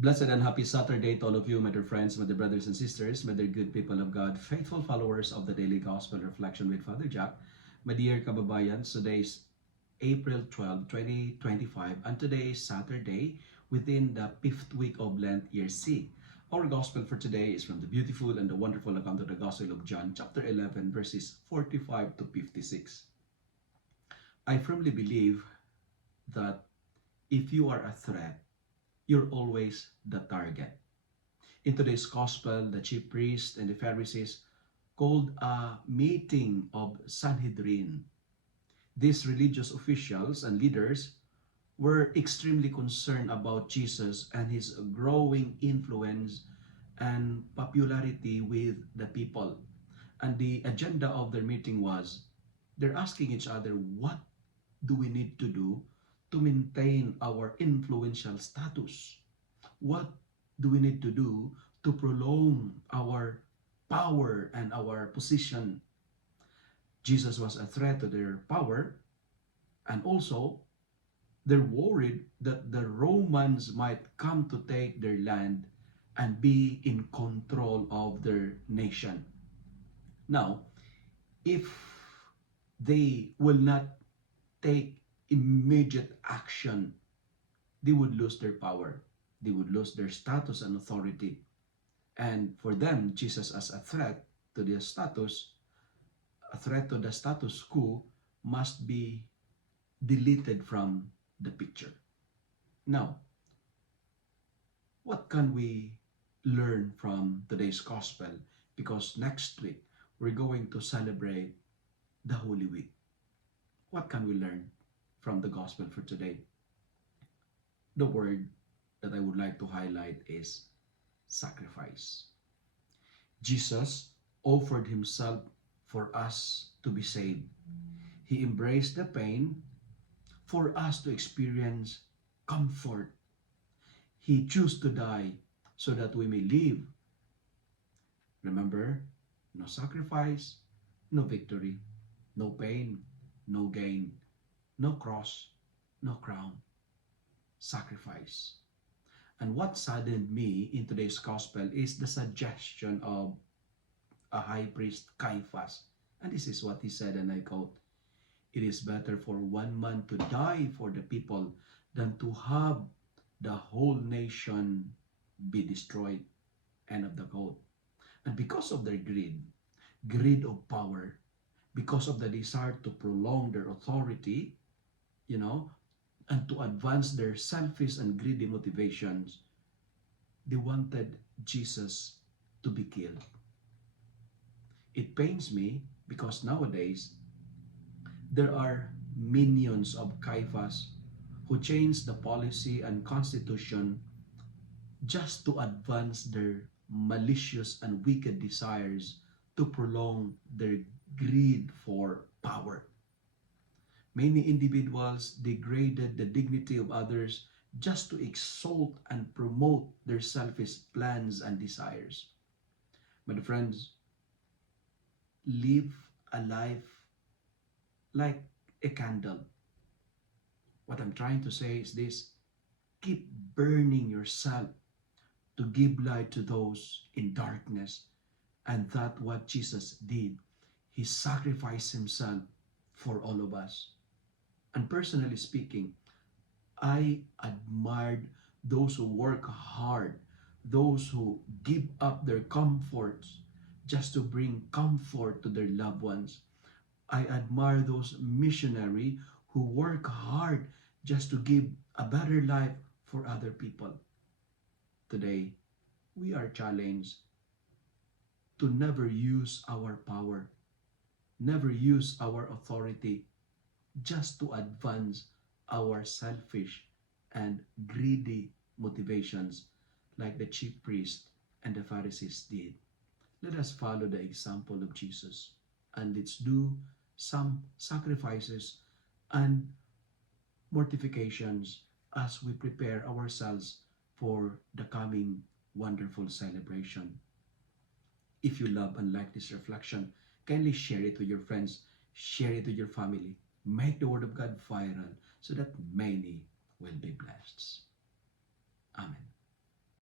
Blessed and happy Saturday to all of you, my dear friends, my dear brothers and sisters, my dear good people of God, faithful followers of the Daily Gospel Reflection with Father Jack. My dear kababayan, today is April 12, 2025, and today is Saturday within the 5th week of Lent, year C. Our Gospel for today is from the beautiful and the wonderful account of the Gospel of John, chapter 11, verses 45 to 56. I firmly believe that if you are a threat, you're always the target. In today's gospel, the chief priests and the Pharisees called a meeting of Sanhedrin. These religious officials and leaders were extremely concerned about Jesus and his growing influence and popularity with the people. And the agenda of their meeting was, they're asking each other, what do we need to do to maintain our influential status? What do we need to do to prolong our power and our position? Jesus was a threat to their power, and also they're worried that the Romans might come to take their land and be in control of their nation. Now, if they will not take immediate action, they would lose their power. They would lose their status and authority. And for them, Jesus as a threat to their status, a threat to the status quo, must be deleted from the picture. Now, what can we learn from today's gospel? Because next week, we're going to celebrate the Holy Week. What can we learn from the gospel for today? The word that I would like to highlight is sacrifice. Jesus offered himself for us to be saved. He embraced the pain for us to experience comfort. He chose to die so that we may live. Remember, no sacrifice, no victory, no pain, no gain, no cross, no crown. Sacrifice. And what saddened me in today's gospel is the suggestion of a high priest, Caiaphas. And this is what he said, and I quote, "It is better for one man to die for the people than to have the whole nation be destroyed." End of the quote. And because of their greed of power, because of the desire to prolong their authority, and to advance their selfish and greedy motivations, they wanted Jesus to be killed. It pains me because nowadays, there are minions of Caiaphas who change the policy and constitution just to advance their malicious and wicked desires to prolong their greed for power. Many individuals degraded the dignity of others just to exalt and promote their selfish plans and desires. My friends, live a life like a candle. What I'm trying to say is this: keep burning yourself to give light to those in darkness. And that's what Jesus did. He sacrificed himself for all of us. And personally speaking, I admired those who work hard, those who give up their comforts just to bring comfort to their loved ones. I admire those missionaries who work hard just to give a better life for other people. Today, we are challenged to never use our power, never use our authority just to advance our selfish and greedy motivations like the chief priest and the Pharisees did. Let us follow the example of Jesus and let's do some sacrifices and mortifications as we prepare ourselves for the coming wonderful celebration. If you love and like this reflection, kindly share it with your friends, share it with your family. Make the Word of God viral so that many will be blessed. Amen.